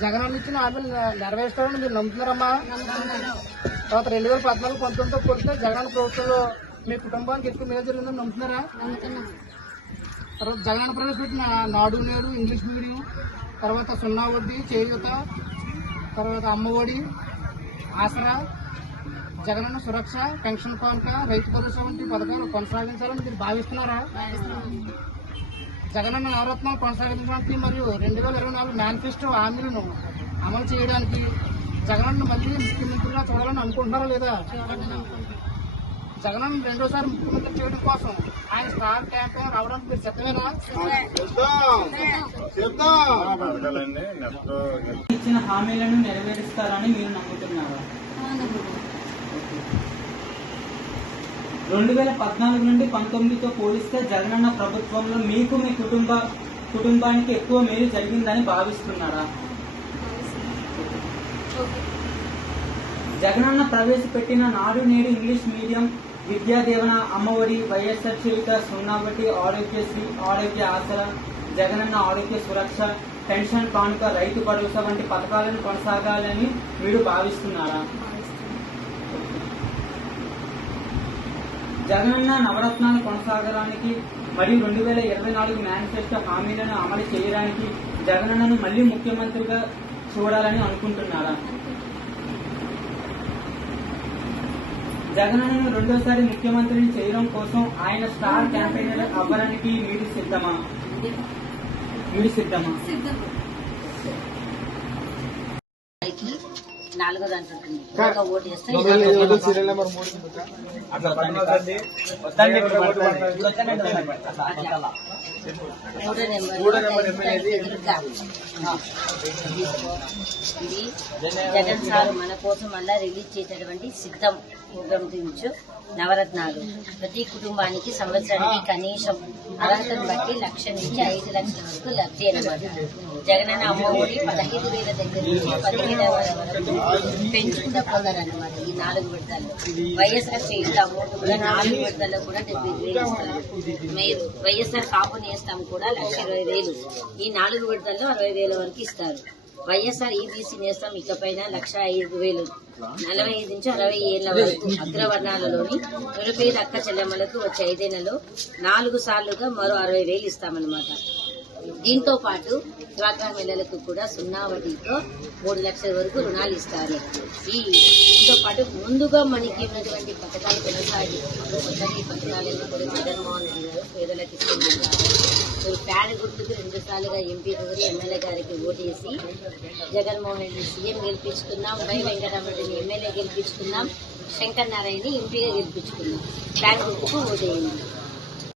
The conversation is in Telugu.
జగన్ అన్న ఇచ్చిన హామీలు నె- మీరు నమ్ముతున్నారమ్మా? తర్వాత రెండు వేల పద్నాలుగు పంతొమ్మిదితో పోలిస్తే జగన్ ప్రభుత్వంలో మీ కుటుంబానికి ఎక్కువ మేలు జరిగిందని నమ్ముతున్నారా? తర్వాత జగన్ ప్రవేశపెట్టిన నాడు నేడు ఇంగ్లీష్ మీడియం తర్వాత సున్నా వడ్డీ చేయూత తర్వాత అమ్మఒడి ఆసరా జగనన్న సురక్ష పెన్షన్ కానుక రైతు భరోసా వంటి పథకాలు కొనసాగించాలని మీరు భావిస్తున్నారా? జగనన్న నవరత్నాలు కొనసాగించడానికి మరియు రెండు వేల ఇరవై నాలుగు మేనిఫెస్టో హామీలను అమలు చేయడానికి జగనన్న మళ్ళీ ముఖ్యమంత్రిగా చూడాలని అనుకుంటున్నారా లేదా? జగనన్న రెండోసారి ముఖ్యమంత్రి చేయడం కోసం ఆయన స్టార్ క్యాంప్ రావడానికి మీరు సిద్ధమేనా? ఇచ్చిన హామీలను నెరవేరుస్తారని మీరు నమ్ముతున్నారా? రెండు వేల పద్నాలుగు నుండి పంతొమ్మిదితో పోలిస్తే జగనన్న ప్రభుత్వంలో మీకు మీ కుటుంబ కుటుంబానికి ఎక్కువ మేలు జరిగిందని భావిస్తున్నారా? జగనన్న ప్రవేశపెట్టిన Nadu Nedu English medium Vidyadeevena Ammavodi YSR చిలుక సున్నా వడ్డీ ఆరోగ్యశ్రీ ఆరోగ్య ఆసర జగనన్న ఆరోగ్య సురక్ష పెన్షన్ కానుక రైతు భరోసా వంటి పథకాలను కొనసాగాలని మీరు భావిస్తున్నారా? జగనన్న నవరత్నాలు కొనసాగడానికి మరియు రెండు వేల ఇరవై నాలుగు మేనిఫెస్టో హామీలను అమలు చేయడానికి జగనన్నను మళ్ళీ ముఖ్యమంత్రిగా చూడాలని అనుకుంటున్నారా? జగనన్నను రెండోసారి ముఖ్యమంత్రిని చేయడం కోసం ఆయన స్టార్ క్యాంపెయినర్ అవ్వడానికి మీరు సిద్ధమా? మీరు సిద్ధమా? నాలుగో దాంట్లో ఒక ఓటు వేస్తే మూడు నెంబర్. ఇది జగన్ సార్ మన కోసం మళ్ళా రిలీజ్ చేసేటువంటి సిద్ధం ప్రోగ్రామ్ గురించి నవరత్నాలు. ప్రతి కుటుంబానికి సంవత్సరానికి కనీసం అర్హతను బట్టి లక్ష నుంచి ఐదు లక్షల వరకు లబ్ధి అనమాట. జగనన్న అమ్మఒడి పదహైదు వేల దగ్గర నుంచి పదిహేను వేల వరకు పెంచుకుంటూ పొందారన్నమాట ఈ నాలుగు విడతల్లో వైఎస్ఆర్ చేయుత అమౌంట్ కూడా నాలుగు విడతల్లో కూడా డెబ్బై వేలు మీరు వైఎస్ఆర్ కాపు నేస్తాం కూడా లక్ష ఇరవై వేలు. ఈ నాలుగు విడతల్లో అరవై వేల వరకు ఇస్తారు. వైఎస్ఆర్ ఈబీసీ నేస్తాం ఇకపైన లక్ష ఐదు వేలు. నలభై ఐదు నుంచి అరవై ఏళ్ళ వరకు అగ్రవర్ణాలలోని నిరుపేద అక్క చెల్లెమ్మలకు వచ్చే ఐదేళ్ళలో నాలుగు సార్లుగా మరో అరవై వేలు ఇస్తామన్నమాట. దీంతో పాటు డ్వాక్రా మహిళలకు కూడా సున్నా వడ్డీతో మూడు లక్షల వరకు రుణాలు ఇస్తారు. ఈ దీంతో పాటు ముందుగా మనకి ఉన్నటువంటి పథకాలు కొనసాగి కొత్తగా ఈ పథకాలను కూడా జగన్మోహన్ రెడ్డి గారు పేదలకు ఇస్తున్నారు. మీరు గుర్తుకు రెండు సార్లుగా ఎంపీ గారు ఎమ్మెల్యే గారికి ఓటేసి జగన్మోహన్ రెడ్డి సీఎం గెలిపించుకున్నాం వై వెంకటరామరెడ్డిని ఎమ్మెల్యే గెలిపించుకున్నాం శంకర్ నారాయణని ఎంపీగా గెలిపించుకున్నాం. ప్యాడ్ గుర్తుకు ఓటేయండి.